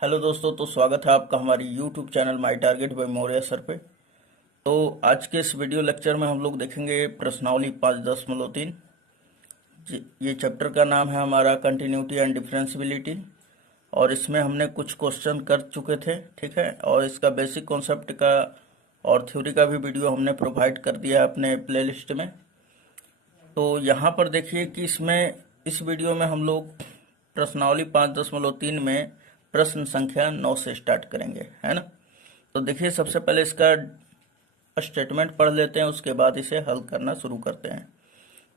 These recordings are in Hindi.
हेलो दोस्तों, तो स्वागत है आपका हमारी YouTube channel my target by Maurya sir पे। तो आज के इस वीडियो लेक्चर में हम लोग देखेंगे प्रश्नावली 5.3। ये चैप्टर का नाम है हमारा कंटिन्यूटी एंड डिफरेंशियबिलिटी, और इसमें हमने कुछ क्वेश्चन कर चुके थे, ठीक है। और इसका बेसिक कॉन्सेप्ट का और थ्योरी का भी वीडियो हमने प्रोवाइड कर दिया है अपने प्लेलिस्ट में। तो यहाँ पर देखिए कि इस वीडियो में हम लोग प्रश्नावली 5.3 में प्रश्न संख्या 9 से स्टार्ट करेंगे, है ना। तो देखिए, सबसे पहले इसका स्टेटमेंट पढ़ लेते हैं, उसके बाद इसे हल करना शुरू करते हैं।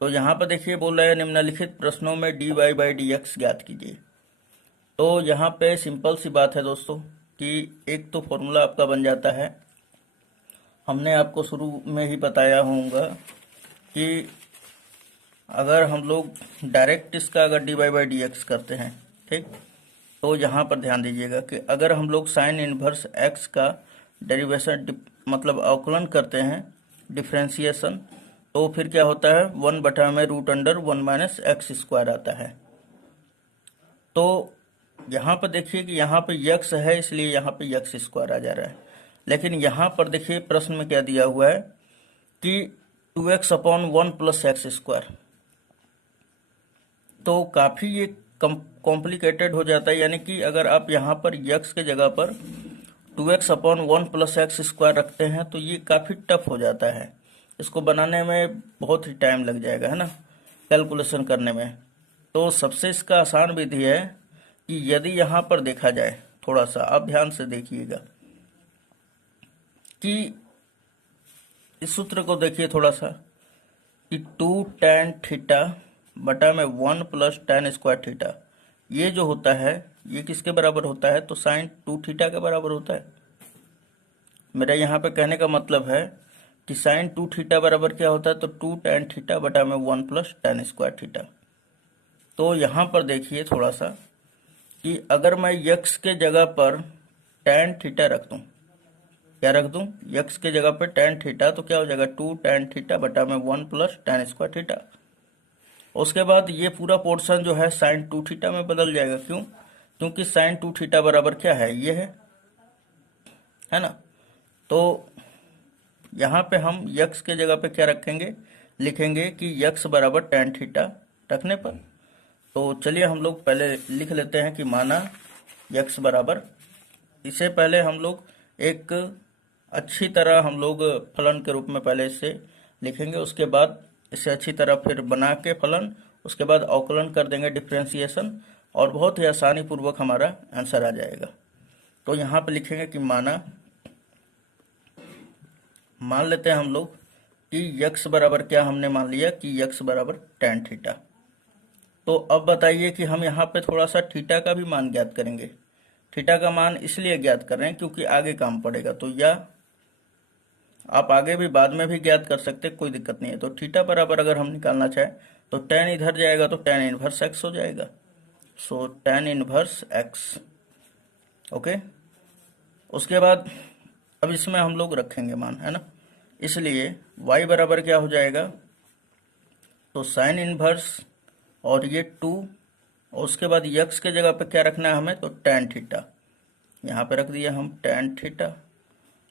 तो यहाँ पर देखिए बोल रहे हैं निम्नलिखित प्रश्नों में dy/dx ज्ञात कीजिए। तो यहाँ पे सिंपल सी बात है दोस्तों कि एक तो फॉर्मूला आपका बन जाता है। हमने आपको शुरू में ही बताया होगा कि अगर हम लोग डायरेक्ट इसका अगर dy/dx करते हैं, ठीक, तो यहाँ पर ध्यान दीजिएगा कि अगर हम लोग साइन इनवर्स x का डेरिवेशन मतलब अवकलन करते हैं, डिफ्रेंसिएशन, तो फिर क्या होता है, 1/√(1 - x² आता है। तो यहाँ पर देखिए कि यहाँ पे x है, इसलिए यहाँ पे x² आ जा रहा है। लेकिन यहाँ पर देखिए प्रश्न में क्या दिया हुआ है कि 2x/1 + x²। तो काफ़ी ये कॉम्प्लिकेटेड हो जाता है, यानी कि अगर आप यहाँ पर x के जगह पर 2x/1 + x² रखते हैं तो ये काफ़ी टफ हो जाता है। इसको बनाने में बहुत ही टाइम लग जाएगा, है ना, कैलकुलेशन करने में। तो सबसे इसका आसान विधि है कि यदि यहाँ पर देखा जाए, थोड़ा सा आप ध्यान से देखिएगा कि इस सूत्र को देखिए थोड़ा सा कि 2 tan थीटा बटा में 1 + tan² थीटा, ये जो होता है ये किसके बराबर होता है, तो sin 2 थीटा के बराबर होता है। मेरा यहाँ पे कहने का मतलब है कि sin 2 थीटा बराबर क्या होता है, तो 2 tan थीटा बटा में 1 + tan² थीटा। तो यहाँ पर देखिए थोड़ा सा कि अगर मैं x के जगह पर tan थीटा रख दूँ, क्या रख दूँ, x के जगह पर tan थीटा, तो क्या हो जाएगा 2 tan थीटा बटा में 1 + tan² थीटा। उसके बाद ये पूरा पोर्शन जो है sin 2 थीटा में बदल जाएगा। क्यों? क्योंकि sin 2 थीटा बराबर क्या है, ये है ना। तो यहाँ पे हम x के जगह पे क्या रखेंगे, लिखेंगे कि x बराबर tan थीटा रखने पर। तो चलिए हम लोग पहले लिख लेते हैं कि माना x बराबर, इसे पहले हम लोग एक अच्छी तरह हम लोग फलन के रूप में पहले इसे लिखेंगे, उसके बाद इसे अच्छी तरह फिर बना के फलन, उसके बाद अवकलन कर देंगे, डिफ्रेंसिएशन, और बहुत ही आसानी पूर्वक हमारा आंसर आ जाएगा। तो यहाँ पे लिखेंगे कि मान लेते हैं हम लोग कि x बराबर क्या हमने मान लिया कि x बराबर tan थीटा। तो अब बताइए कि हम यहाँ पे थोड़ा सा थीटा का भी मान ज्ञात करेंगे। थीटा का मान इसलिए ज्ञात कर रहे हैं क्योंकि आगे काम पड़ेगा, तो या आप आगे भी बाद में भी ज्ञात कर सकते, कोई दिक्कत नहीं है। तो थीटा बराबर अगर हम निकालना चाहें तो tan इधर जाएगा तो tan इनवर्स x हो जाएगा। सो tan इनवर्स x, ओके। उसके बाद अब इसमें हम लोग रखेंगे मान, है ना, इसलिए y बराबर क्या हो जाएगा, तो साइन इनवर्स और ये 2, और उसके बाद x के जगह पे क्या रखना है हमें, तो tan थीटा, यहाँ पे रख दिया हम tan थीटा।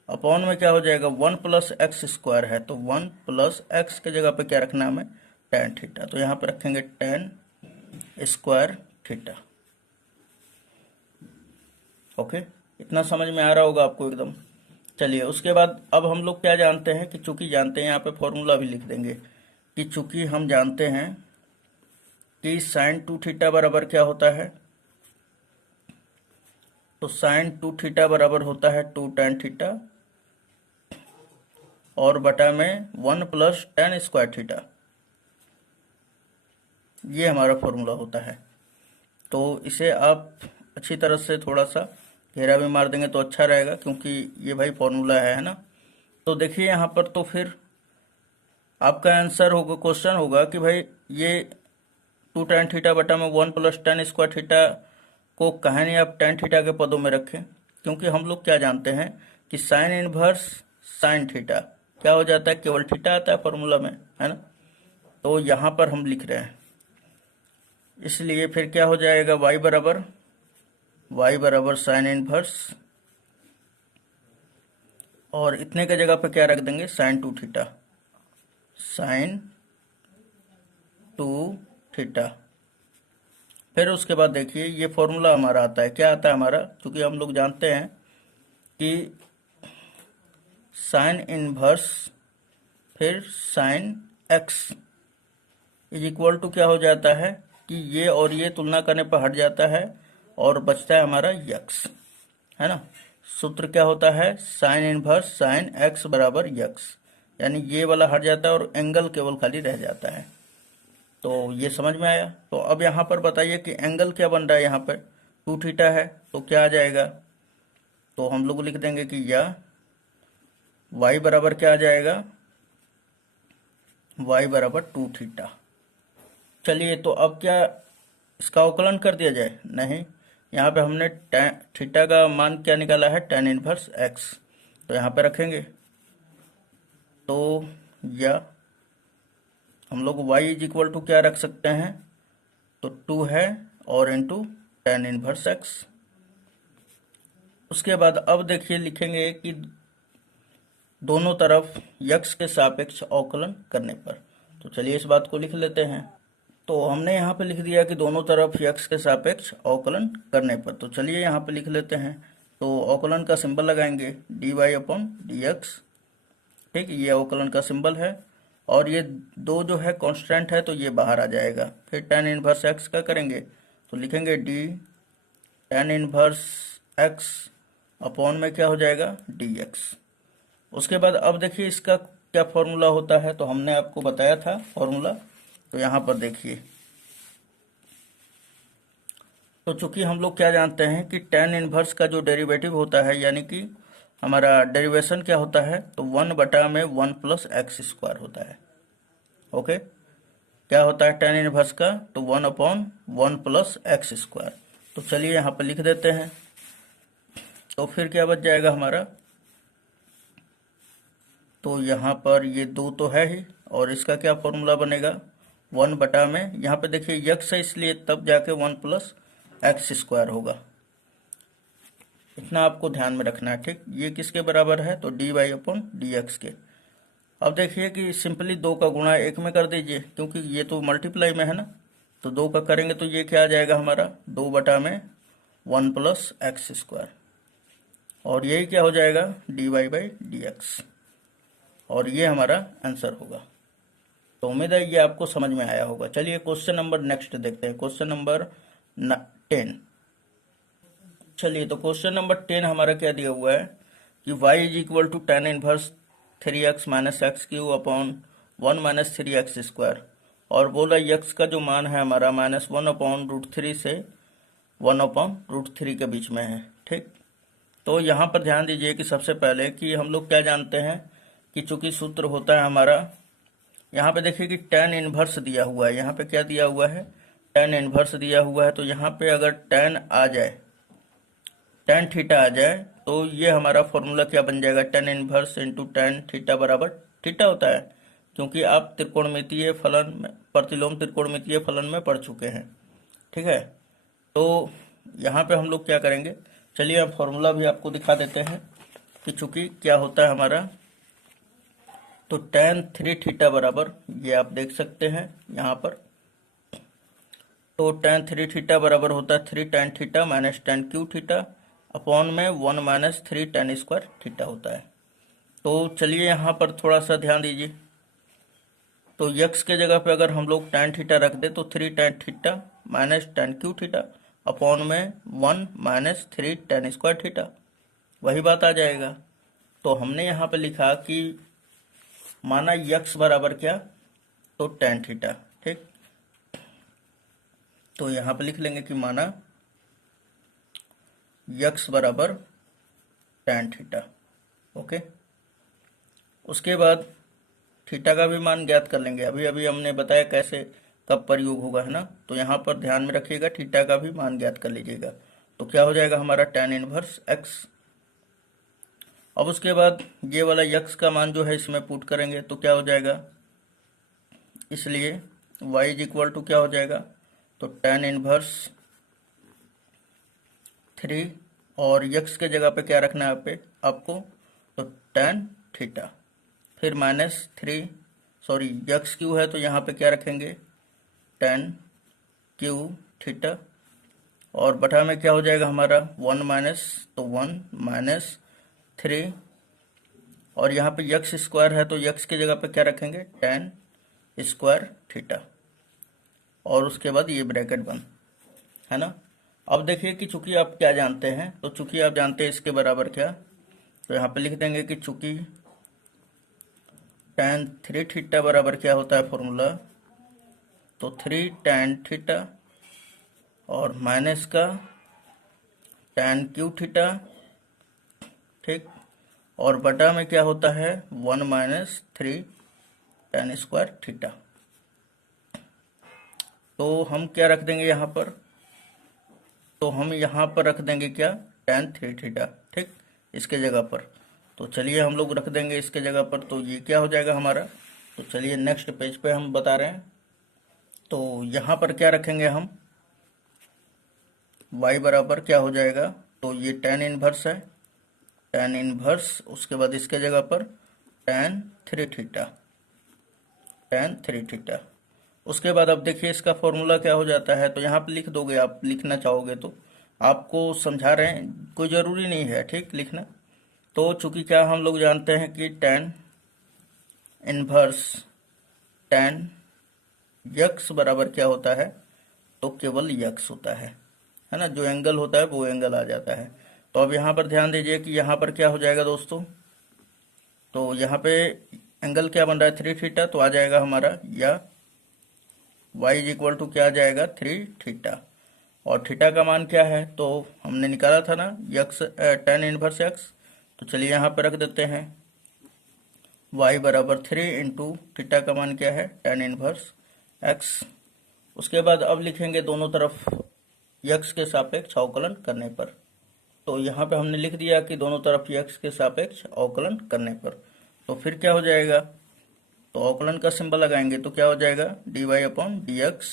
अपॉन में क्या हो जाएगा, 1 + x² है, तो 1 + x के जगह पे क्या रखना है हमें, tan थीटा, तो यहाँ पे रखेंगे tan² थीटा। ओके, इतना समझ में आ रहा होगा आपको एकदम। चलिए, उसके बाद अब हम लोग क्या जानते हैं कि चूंकि जानते हैं, यहाँ पे फॉर्मूला भी लिख देंगे कि चूंकि हम जानते हैं कि sin 2 थीटा बराबर क्या होता है, तो sin 2 थीटा बराबर होता है 2 tan थीटा और बटा में 1 + tan² थीटा, ये हमारा फॉर्मूला होता है। तो इसे आप अच्छी तरह से थोड़ा सा घेरा भी मार देंगे तो अच्छा रहेगा, क्योंकि ये भाई फॉर्मूला है ना। तो देखिए यहाँ पर तो फिर आपका आंसर होगा, क्वेश्चन होगा कि भाई ये 2 tan थीटा बटा में 1 + tan² थीटा को कहे नहीं आप tan थीटा के पदों में रखें, क्योंकि हम लोग क्या जानते हैं कि साइन इनवर्स साइन थीटा क्या हो जाता है, केवल थीटा आता है फॉर्मूला में, है ना। तो यहाँ पर हम लिख रहे हैं, इसलिए फिर क्या हो जाएगा, y बराबर y बराबर साइन इनवर्स, और इतने के जगह पे क्या रख देंगे, sign to theta, sign to theta. फिर उसके बाद देखिए ये फॉर्मूला हमारा आता है, क्या आता है हमारा, क्योंकि हम लोग जानते हैं कि साइन इनवर्स फिर sine x is equal to क्या हो जाता है कि ये और ये तुलना करने पर हट जाता है और बचता है हमारा यक्स, है ना। सूत्र क्या होता है, साइन इनवर्स साइन एक्स बराबर यक्स, यानी ये वाला हट जाता है और एंगल केवल खाली रह जाता है। तो ये समझ में आया। तो अब यहाँ पर बताइए कि एंगल क्या बन रहा है, यहाँ पर टू थीटा है, तो क्या आ जाएगा, तो हम लोग लिख देंगे कि या y बराबर क्या आ जाएगा, y बराबर टू थीटा। चलिए तो अब क्या इसका अवकलन कर दिया जाए, नहीं, यहाँ पे हमने थीटा का मान क्या निकाला है, tan इनवर्स x, तो यहाँ पे रखेंगे। तो या हम लोग y इज इक्वल टू क्या रख सकते हैं, तो 2 है और इंटू tan इनवर्स x। उसके बाद अब देखिए लिखेंगे कि दोनों तरफ यक्स के सापेक्ष अवकलन करने पर, तो चलिए इस बात को लिख लेते हैं। तो हमने यहाँ पे लिख दिया कि दोनों तरफ यक्स के सापेक्ष अवकलन करने पर, तो चलिए यहाँ पे लिख लेते हैं। तो अवकलन का सिंबल लगाएंगे dy अपॉन dx, ठीक, ये अवकलन का सिंबल है, और ये दो जो है कांस्टेंट है तो ये बाहर आ जाएगा। फिर tan इनवर्स x का करेंगे तो लिखेंगे d tan inverse x upon में क्या हो जाएगा, dx। उसके बाद अब देखिए इसका क्या फॉर्मूला होता है, तो हमने आपको बताया था फॉर्मूला, तो यहाँ पर देखिए, तो चूंकि हम लोग क्या जानते हैं कि tan इनवर्स का जो डेरिवेटिव होता है, यानी कि हमारा डेरिवेशन क्या होता है, तो 1/1 प्लस एक्स स्क्वायर होता है। ओके, क्या होता है tan इनवर्स का, तो 1/1 प्लस एक्स स्क्वायर। तो चलिए यहाँ पर लिख देते हैं, तो फिर क्या बच जाएगा हमारा, तो यहाँ पर ये 2 तो है ही, और इसका क्या फॉर्मूला बनेगा, 1 में यहाँ पे देखिए यक्स है इसलिए तब जाके 1 प्लस एक्स स्क्वायर होगा। इतना आपको ध्यान में रखना है, ठीक। ये किसके बराबर है, तो dy अपॉन dx के। अब देखिए कि सिंपली 2 का गुणा 1 में कर दीजिए, क्योंकि ये तो मल्टीप्लाई में है ना, तो 2 का करेंगे तो ये क्या आ जाएगा हमारा, 2/1 प्लस एक्स स्क्वायर, और यही क्या हो जाएगा, dy बाई dx, और ये हमारा आंसर होगा। तो उम्मीद है ये आपको समझ में आया होगा। चलिए क्वेश्चन नंबर नेक्स्ट देखते हैं, क्वेश्चन नंबर 10। चलिए तो क्वेश्चन नंबर 10 हमारा क्या दिया हुआ है कि y is equal to tan inverse 3x minus x cube upon 1 minus 3x square, और बोला x का जो मान है हमारा -1/√3 से 1/√3 के बीच में है, ठीक। तो यहाँ पर ध्यान दीजिए कि सबसे पहले कि हम लोग क्या जानते हैं कि चूंकि सूत्र होता है हमारा, यहाँ पे देखिए कि tan इनवर्स दिया हुआ है, यहाँ पे क्या दिया हुआ है, tan इनवर्स दिया हुआ है, तो यहाँ पे अगर tan आ जाए, tan थीटा आ जाए, तो ये हमारा फॉर्मूला क्या बन जाएगा, tan inverse into tan theta बराबर थीटा होता है, क्योंकि आप त्रिकोणमितीय फलन में, प्रतिलोम त्रिकोणमितीय फलन में पढ़ चुके हैं, ठीक है। तो यहाँ पे हम लोग क्या करेंगे, चलिए अब फॉर्मूला भी आपको दिखा देते हैं कि चूंकि क्या होता है हमारा, तो tan 3 थीटा बराबर, ये आप देख सकते हैं यहाँ पर, तो tan 3 थीटा बराबर होता है 3 tan theta minus tan Q theta upon में 1 माइनस 3 tan स्क्वायर थीटा होता है। तो चलिए यहाँ पर थोड़ा सा ध्यान दीजिए, तो यक्स के जगह पे अगर हम लोग tan थीटा रख दे तो 3 tan theta minus tan Q theta upon में 1 माइनस 3 tan स्क्वायर थीटा, वही बात आ जाएगा। तो हमने यहाँ पे लिखा कि माना यक्स बराबर क्या, तो tan थीटा, ठीक। तो यहाँ पे लिख लेंगे कि माना यक्स बराबर tan थीटा, ओके। उसके बाद थीटा का भी मान ज्ञात कर लेंगे, अभी अभी हमने बताया कैसे कब प्रयोग होगा, है ना। तो यहाँ पर ध्यान में रखिएगा, थीटा का भी मान ज्ञात कर लीजिएगा। तो क्या हो जाएगा हमारा tan इनवर्स x। अब उसके बाद ये वाला यक्स का मान जो है इसमें पुट करेंगे तो क्या हो जाएगा, इसलिए y इज इक्वल टू क्या हो जाएगा, तो tan इनवर्स 3 और यक्स के जगह पे क्या रखना है आपको, तो tan थीटा, फिर -3, सॉरी यक्स क्यू है तो यहाँ पे क्या रखेंगे tan क्यू थीटा, और बटा में क्या हो जाएगा हमारा 1 माइनस, तो 1 माइनस 3, और यहाँ पे यक्स स्क्वायर है तो यक्स की जगह पे क्या रखेंगे tan स्क्वायर थीटा, और उसके बाद ये ब्रैकेट बंद, है ना। अब देखिए कि चूंकि आप क्या जानते हैं, तो चूंकि आप जानते हैं इसके बराबर क्या, तो यहाँ पे लिख देंगे कि चूंकि tan 3 थीटा बराबर क्या होता है फॉर्मूला, तो 3 tan थीटा और माइनस का tan क्यू थीटा, ठीक, और बटा में क्या होता है 1 माइनस 3 tan स्क्वायर थीटा। तो हम क्या रख देंगे यहाँ पर, तो हम यहाँ पर रख देंगे क्या tan 3 थीटा, ठीक, इसके जगह पर। तो चलिए हम लोग रख देंगे इसके जगह पर, तो ये क्या हो जाएगा हमारा, तो चलिए नेक्स्ट पेज पे हम बता रहे हैं। तो यहाँ पर क्या रखेंगे हम, y बराबर क्या हो जाएगा, तो ये tan इनवर्स है, tan इनवर्स, उसके बाद इसके जगह पर tan 3 थीटा, tan 3 थीटा। उसके बाद अब देखिए इसका फॉर्मूला क्या हो जाता है, तो यहाँ पे लिख दोगे, आप लिखना चाहोगे तो, आपको समझा रहे हैं, कोई ज़रूरी नहीं है ठीक लिखना। तो चूंकि क्या हम लोग जानते हैं कि tan इनवर्स tan यक्स बराबर क्या होता है, तो केवल यक्स होता है ना, जो एंगल होता है वो एंगल आ जाता है। तो अब यहाँ पर ध्यान दीजिए कि यहाँ पर क्या हो जाएगा दोस्तों, तो यहाँ पे एंगल क्या बन रहा है 3 थीटा, तो आ जाएगा हमारा, या y इज इक्वल टू क्या आ जाएगा 3 थीटा, और थीटा का मान क्या है, तो हमने निकाला था ना यक्स, tan इनवर्स यक्स, तो चलिए यहाँ पे रख देते हैं y बराबर 3 इंटू थीटा का मान क्या है tan इनवर्स x। उसके बाद अब लिखेंगे दोनों तरफ यक्स के सापेक्ष अवकलन करने पर, तो यहाँ पे हमने लिख दिया कि दोनों तरफ यक्स के सापेक्ष अवकलन करने पर, तो फिर क्या हो जाएगा, तो अवकलन का सिंबल लगाएंगे तो क्या हो जाएगा dy/dx,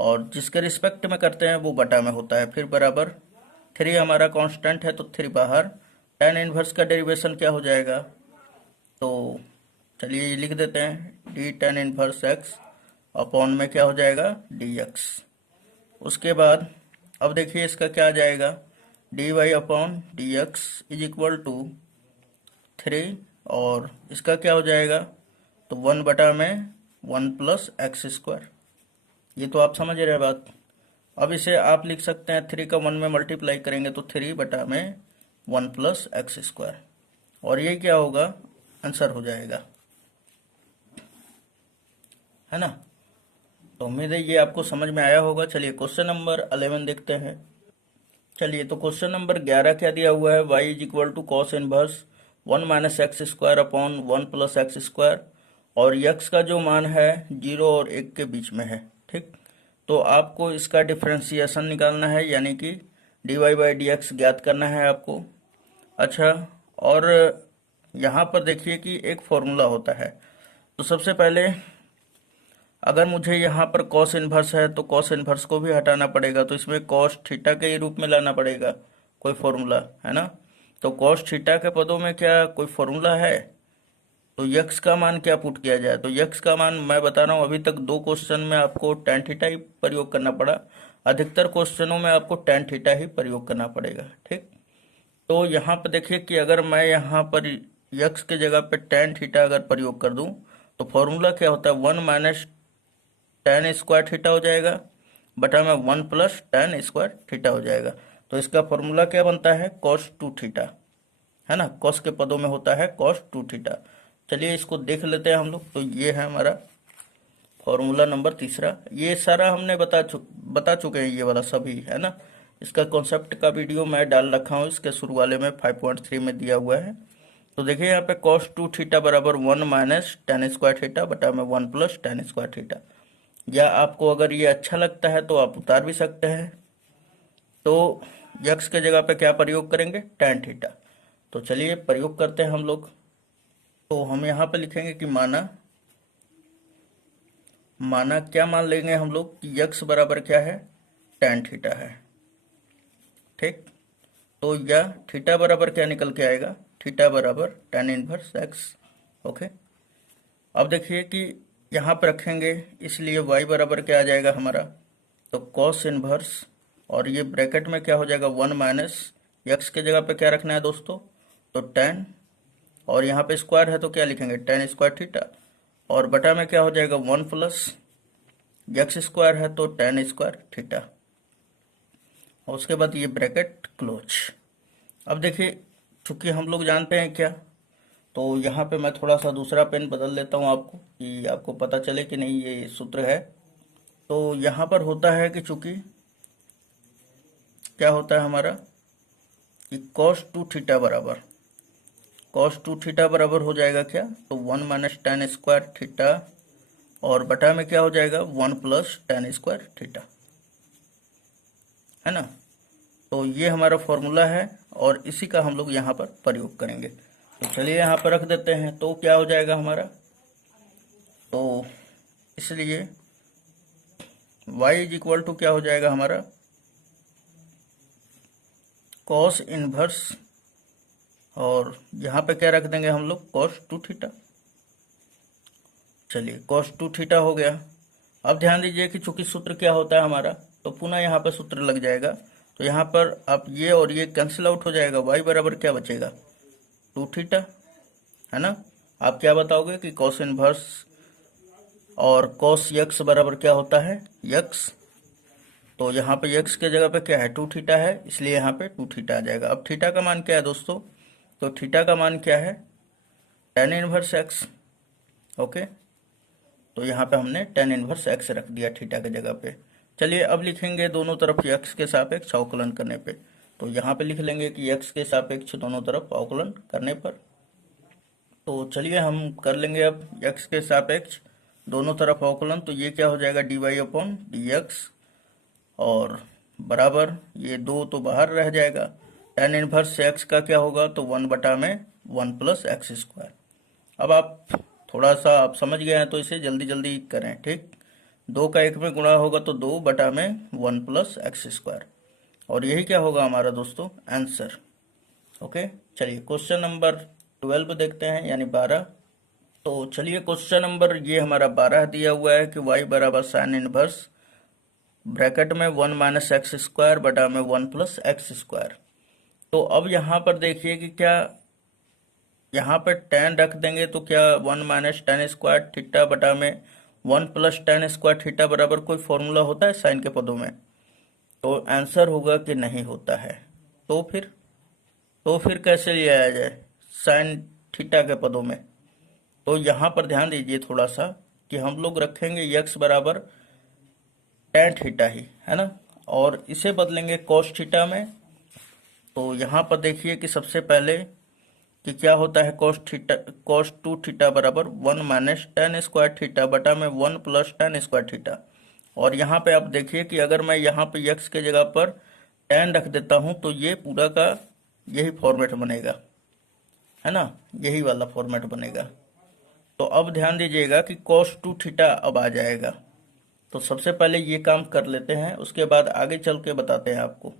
और जिसके रिस्पेक्ट में करते हैं वो बटा में होता है, फिर बराबर 3 हमारा कांस्टेंट है तो 3 बाहर, tan इनवर्स का डेरिवेशन क्या हो जाएगा, तो चलिए ये लिख देते हैं d tan inverse x upon में क्या हो जाएगा dx। उसके बाद अब देखिए इसका क्या आ जाएगा, dy/dx इज इक्वल टू 3, और इसका क्या हो जाएगा, तो 1 बटा में 1 प्लस एक्स स्क्वायर, ये तो आप समझ रहे बात। अब इसे आप लिख सकते हैं 3 का 1 में मल्टीप्लाई करेंगे तो 3 बटा में 1 प्लस एक्स स्क्वायर, और ये क्या होगा आंसर हो जाएगा, है ना। तो उम्मीद है ये आपको समझ में आया होगा। चलिए क्वेश्चन नंबर 11 देखते हैं। चलिए तो क्वेश्चन नंबर 11 क्या दिया हुआ है, y is equal to cos inverse 1 minus x square upon 1 plus x square, और यक्स का जो मान है 0 और 1 के बीच में है, ठीक। तो आपको इसका डिफ्रेंसिएशन निकालना है, यानी कि dy/dx ज्ञात करना है आपको। अच्छा, और यहाँ पर देखिए कि एक फॉर्मूला होता है, तो सबसे पहले अगर मुझे यहाँ पर कॉस इनवर्स है तो कॉस इनवर्स को भी हटाना पड़ेगा, तो इसमें कॉस थीटा के ही रूप में लाना पड़ेगा कोई फॉर्मूला, है ना। तो कॉस थीटा के पदों में क्या कोई फॉर्मूला है, तो यक्स का मान क्या पुट किया जाए, तो यक्स का मान मैं बता रहा हूँ, अभी तक 2 क्वेश्चन में आपको tan थीटा ही प्रयोग करना पड़ा, अधिकतर क्वेश्चनों में आपको tan थीटा ही प्रयोग करना पड़ेगा, ठीक। तो यहाँ पर देखिए कि अगर मैं यहाँ पर यक्स के जगह पे tan थीटा अगर प्रयोग कर दूँ, तो फॉर्मूला क्या होता है 1 माइनस tan स्क्वायर थीटा हो जाएगा, बटा में 1 प्लस tan स्क्वायर थीटा हो जाएगा। तो इसका फॉर्मूला क्या बनता है cos 2 थीटा, है ना, cos के पदों में होता है cos 2 थीटा। चलिए इसको देख लेते हैं हम लोग। तो ये है हमारा फॉर्मूला नंबर तीसरा, ये सारा हमने बता चुके हैं, ये वाला सभी, है ना। इसका कॉन्सेप्ट का वीडियो मैं डाल रखा हूँ, इसके शुरू वाले में 5.3 में दिया हुआ है। तो देखिए यहाँ पे cos 2 थीटा बराबर 1 माइनस tan स्क्वायर थीटा बटा में 1 प्लस tan स्क्वायर थीटा, या आपको अगर ये अच्छा लगता है तो आप उतार भी सकते हैं। तो यक्स के जगह पे क्या प्रयोग करेंगे tan थीटा, तो चलिए प्रयोग करते हैं हम लोग। तो हम यहाँ पे लिखेंगे कि माना क्या मान लेंगे हम लोग कि यक्स बराबर क्या है tan थीटा है, ठीक। तो या थीटा बराबर क्या निकल के आएगा, थीटा बराबर tan इनवर्स x। ओके, अब देखिए कि यहाँ पर रखेंगे, इसलिए y बराबर क्या आ जाएगा हमारा, तो cos इनवर्स, और ये ब्रैकेट में क्या हो जाएगा 1 माइनस x के जगह पे क्या रखना है दोस्तों, तो tan, और यहाँ पे स्क्वायर है तो क्या लिखेंगे tan स्क्वायर थीटा, और बटा में क्या हो जाएगा 1 प्लस x स्क्वायर है तो tan स्क्वायर थीटा, और उसके बाद ये ब्रैकेट क्लोज। अब देखिए चूंकि हम लोग जानते हैं क्या, तो यहाँ पे मैं थोड़ा सा दूसरा पेन बदल लेता हूँ आपको, कि आपको पता चले कि नहीं ये सूत्र है। तो यहाँ पर होता है कि चूंकि क्या होता है हमारा कि cos 2 थीटा बराबर, cos 2 थीटा बराबर हो जाएगा क्या, तो 1 माइनस tan स्क्वायर थीटा, और बटा में क्या हो जाएगा 1 प्लस tan स्क्वायर थीटा, है ना। तो ये हमारा फॉर्मूला है और इसी का हम लोग यहाँ पर प्रयोग करेंगे। तो चलिए यहाँ पर रख देते हैं, तो क्या हो जाएगा हमारा, तो इसलिए y इज इक्वल टू क्या हो जाएगा हमारा cos इनवर्स, और यहाँ पे क्या रख देंगे हम लोग cos 2 थीटा। चलिए cos 2 थीटा हो गया। अब ध्यान दीजिए कि चूंकि सूत्र क्या होता है हमारा, तो पुनः यहाँ पर सूत्र लग जाएगा, तो यहाँ पर आप ये और ये कैंसिल आउट हो जाएगा, y बराबर क्या बचेगा 2 थीटा, है ना। आप क्या बताओगे कि cos इनवर्स और cos x बराबर क्या होता है x, तो यहाँ पे x के जगह पे क्या है 2 थीटा है, इसलिए यहाँ पे 2 थीटा आ जाएगा। अब थीटा का मान क्या है दोस्तों, तो थीटा का मान क्या है tan इनवर्स x। ओके, तो यहाँ पे हमने tan इनवर्स x रख दिया थीटा के जगह पे। चलिए अब लिखेंगे दोनों तरफ x के सापेक्ष अवकलन करने पे, तो यहाँ पे लिख लेंगे कि x के सापेक्ष दोनों तरफ अवकलन करने पर। तो चलिए हम कर लेंगे अब x के सापेक्ष दोनों तरफ अवकलन, तो ये क्या हो जाएगा dy अपॉन dx, और बराबर ये 2 तो बाहर रह जाएगा, tan इनवर्स x का क्या होगा, तो 1 बटा में 1 प्लस एक्स स्क्वायर। अब आप थोड़ा सा आप समझ गए हैं तो इसे जल्दी जल्दी करें, ठीक। 2 का 1 में गुणा होगा तो 2 बटा में 1 प्लस एक्स स्क्वायर, और यही क्या होगा हमारा दोस्तों आंसर। ओके, चलिए क्वेश्चन नंबर 12 देखते हैं, यानी 12। तो चलिए क्वेश्चन नंबर ये हमारा 12 दिया हुआ है कि y बराबर साइन इनवर्स ब्रैकेट में 1 माइनस एक्स स्क्वायर बटा में 1 प्लस एक्स स्क्वायर। तो अब यहाँ पर देखिए कि क्या यहाँ पर tan रख देंगे तो क्या 1 माइनस tan स्क्वायर थीटा बटा में 1 प्लस tan स्क्वायर थीटा बराबर कोई फॉर्मूला होता है साइन के पदों में, तो आंसर होगा कि नहीं होता है। तो फिर कैसे लिया जाए साइन थीटा के पदों में, तो यहाँ पर ध्यान दीजिए थोड़ा सा कि हम लोग रखेंगे x बराबर tan थीटा ही, है ना, और इसे बदलेंगे cos थीटा में। तो यहाँ पर देखिए कि सबसे पहले कि क्या होता है cos 2 थीटा बराबर 1 माइनस tan स्क्वायर थीटा बटा में 1 प्लस tan स्क्वायर थीटा, और यहाँ पे आप देखिए कि अगर मैं यहाँ पे x के जगह पर tan रख देता हूँ तो ये पूरा का यही फॉर्मेट बनेगा, है ना, यही वाला फॉर्मेट बनेगा। तो अब ध्यान दीजिएगा कि cos 2 थीटा अब आ जाएगा। तो सबसे पहले ये काम कर लेते हैं, उसके बाद आगे चल के बताते हैं आपको।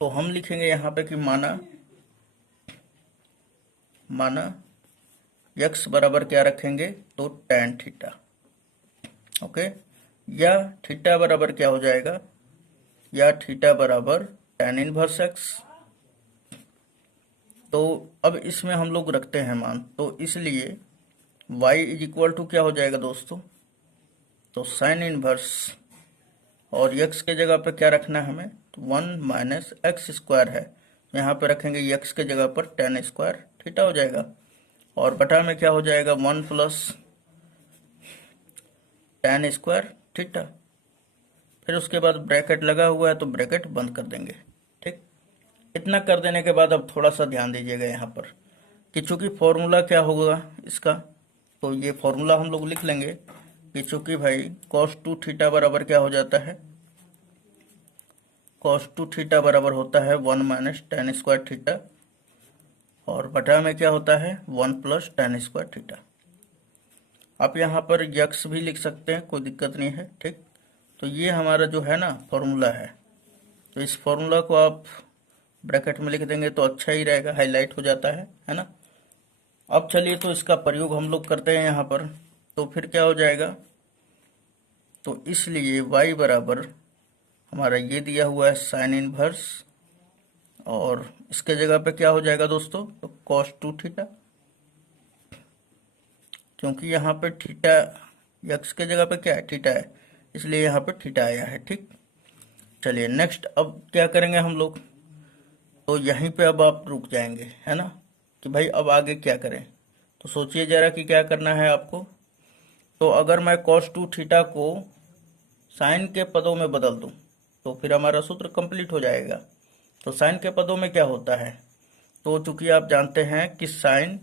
तो हम लिखेंगे यहाँ पे कि माना x बराबर क्या रखेंगे, तो tan थीटा। ओके, या थीटा बराबर क्या हो जाएगा, या थीटा बराबर tan इनवर्स x। तो अब इसमें हम लोग रखते हैं मान, तो इसलिए y इज इक्वल टू क्या हो जाएगा दोस्तों, तो साइन इनवर्स, और x के जगह पे क्या रखना है हमें, तो 1 माइनस एक्स स्क्वायर है, तो यहाँ पे रखेंगे x के जगह पर tan स्क्वायर थीटा हो जाएगा, और बटा में क्या हो जाएगा 1 प्लस tan स्क्वायर थीटा। फिर उसके बाद ब्रैकेट लगा हुआ है तो ब्रैकेट बंद कर देंगे, ठीक। इतना कर देने के बाद अब थोड़ा सा ध्यान दीजिएगा यहाँ पर कि चूंकि फॉर्मूला क्या होगा इसका, तो ये फॉर्मूला हम लोग लिख लेंगे कि चूंकि भाई cos 2 थीटा बराबर क्या हो जाता है, cos 2 थीटा बराबर होता है 1 माइनस tan स्क्वायर थीटा, और बटा में क्या होता है 1 प्लस tan स्क्वायर थीटा। आप यहाँ पर x भी लिख सकते हैं, कोई दिक्कत नहीं है, ठीक। तो ये हमारा जो है ना फॉर्मूला है, तो इस फॉर्मूला को आप ब्रैकेट में लिख देंगे तो अच्छा ही रहेगा, हाईलाइट हो जाता है ना। अब चलिए तो इसका प्रयोग हम लोग करते हैं यहाँ पर। तो फिर क्या हो जाएगा, तो इसलिए y बराबर हमारा ये दिया हुआ है साइन इनवर्स, और इसके जगह पे क्या हो जाएगा दोस्तों, तो cos 2 थीटा, क्योंकि यहाँ पे थीटा x के जगह पे क्या है, थीटा है, इसलिए यहाँ पे थीटा आया है। ठीक, चलिए नेक्स्ट अब क्या करेंगे हम लोग, तो यहीं पे अब आप रुक जाएंगे, है ना, कि भाई अब आगे क्या करें। तो सोचिए जरा कि क्या करना है आपको। तो अगर मैं cos 2 थीटा को साइन के पदों में बदल दूं तो फिर हमारा सूत्र कंप्लीट हो जाएगा। तो साइन के पदों में क्या होता है, तो चूंकि आप जानते हैं कि साइन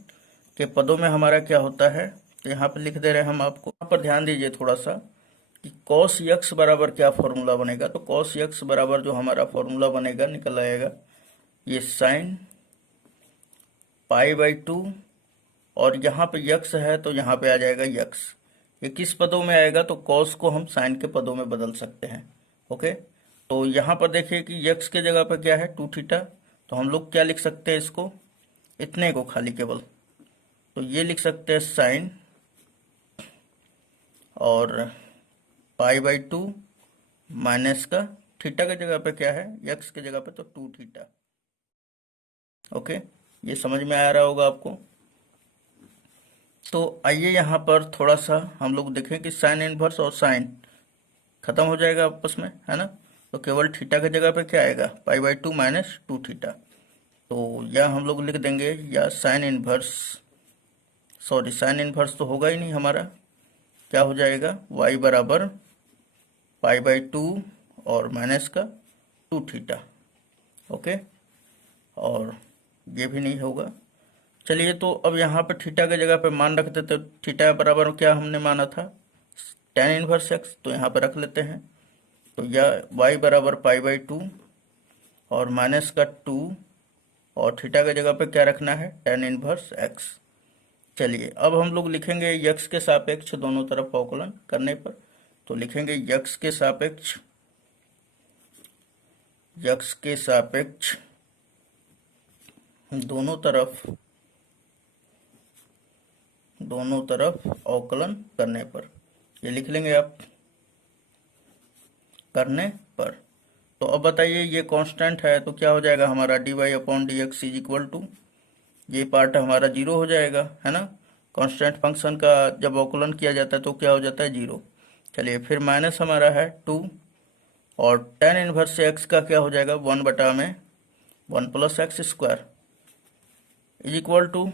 के पदों में हमारा क्या होता है, तो यहाँ पे लिख दे रहे हैं हम आपको। यहाँ पर ध्यान दीजिए थोड़ा सा कि cos x बराबर क्या फॉर्मूला बनेगा। तो cos x बराबर जो हमारा फॉर्मूला बनेगा, निकल आएगा ये साइन π/2, और यहाँ पे x है तो यहाँ पे आ जाएगा x। ये किस पदों में आएगा, तो cos को हम साइन के पदों में बदल सकते हैं। ओके, तो यहाँ पर देखिए कि x के जगह पर क्या है, 2 थीटा, तो हम लोग क्या लिख सकते हैं इसको, इतने को खाली केवल, तो ये लिख सकते हैं साइन और π/2 माइनस का थीटा के जगह पे क्या है, x के जगह पे तो 2 थीटा। ओके, ये समझ में आ रहा होगा आपको। तो आइए यहाँ पर थोड़ा सा हम लोग देखें कि साइन इनवर्स और साइन खत्म हो जाएगा आपस में, है ना। तो केवल थीटा के जगह पे क्या आएगा, π/2 माइनस 2 थीटा। तो या हम लोग लिख देंगे या sine inverse, sorry sine inverse तो होगा ही नहीं हमारा, क्या हो जाएगा, y बराबर π/2 और माइनस का 2 थीटा। ओके, और ये भी नहीं होगा। चलिए तो अब यहाँ पे थीटा के जगह पे मान रख देते, तो थीटा बराबर क्या हमने माना था, tan इनवर्स x, तो यहाँ पे रख लेते हैं। तो यह y बराबर π/2 और माइनस का 2, और थीटा के जगह पे क्या रखना है, tan इनवर्स x। चलिए अब हम लोग लिखेंगे x के सापेक्ष दोनों तरफ अवकलन करने पर, तो लिखेंगे x के सापेक्ष दोनों तरफ अवकलन करने पर, ये लिख लेंगे आप, करने पर। तो अब बताइए ये कांस्टेंट है तो क्या हो जाएगा हमारा, dy/dx इज इक्वल टू, ये पार्ट हमारा 0 हो जाएगा, है ना। कांस्टेंट फंक्शन का जब अवकलन किया जाता है तो क्या हो जाता है, 0। चलिए फिर माइनस हमारा है 2, और tan इनवर्स x का क्या हो जाएगा, 1 plus x square is equal to,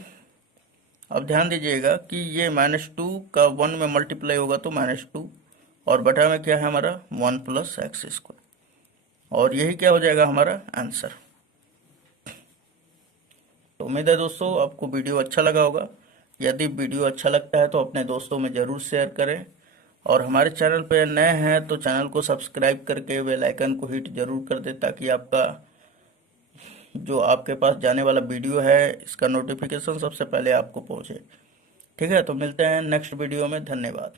अब ध्यान दीजिएगा कि ये -2 का 1 में मल्टीप्लाई होगा तो -2, और बटा में क्या है हमारा 1 प्लस एक्स स्क्वायर, और यही क्या हो जाएगा हमारा आंसर। तो उम्मीद है दोस्तों आपको वीडियो अच्छा लगा होगा। यदि वीडियो अच्छा लगता है तो अपने दोस्तों में ज़रूर शेयर करें, और हमारे चैनल पर नए हैं तो चैनल को सब्सक्राइब करके बेल आइकन को हिट जरूर कर दें, ताकि आपका जो आपके पास जाने वाला वीडियो है इसका नोटिफिकेशन सबसे पहले आपको पहुंचे। ठीक है, तो मिलते हैं नेक्स्ट वीडियो में, धन्यवाद।